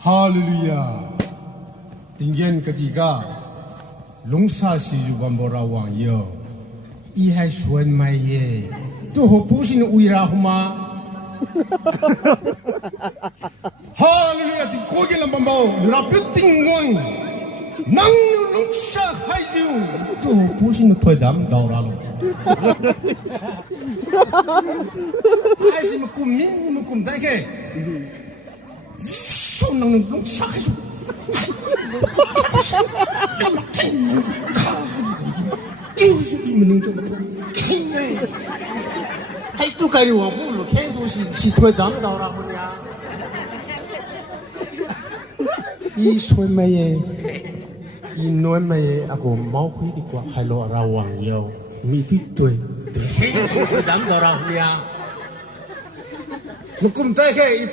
할렐루야. 띵겐 그디가 롱사시주반보라왕여 이하이 수원마예 또 보시는 우이라후마. 할렐루야. 고개를 한번 라뼈띵원 낭 롱사하이주 또 보시는 토담 나오라로. 아이씨 먹고 다이게 손낭 롱사하이주 이우수 이문행 좀 캥해 hay tu cày đùa bố lục khen thôi chỉ thôi đám đầu là một nhà y xuôi mày y nói mày à cô máu quý đi qua hai lọ rau hoàng nhiều mi tí tuổi khen thôi đám đầu là một nhà một cùng tay cái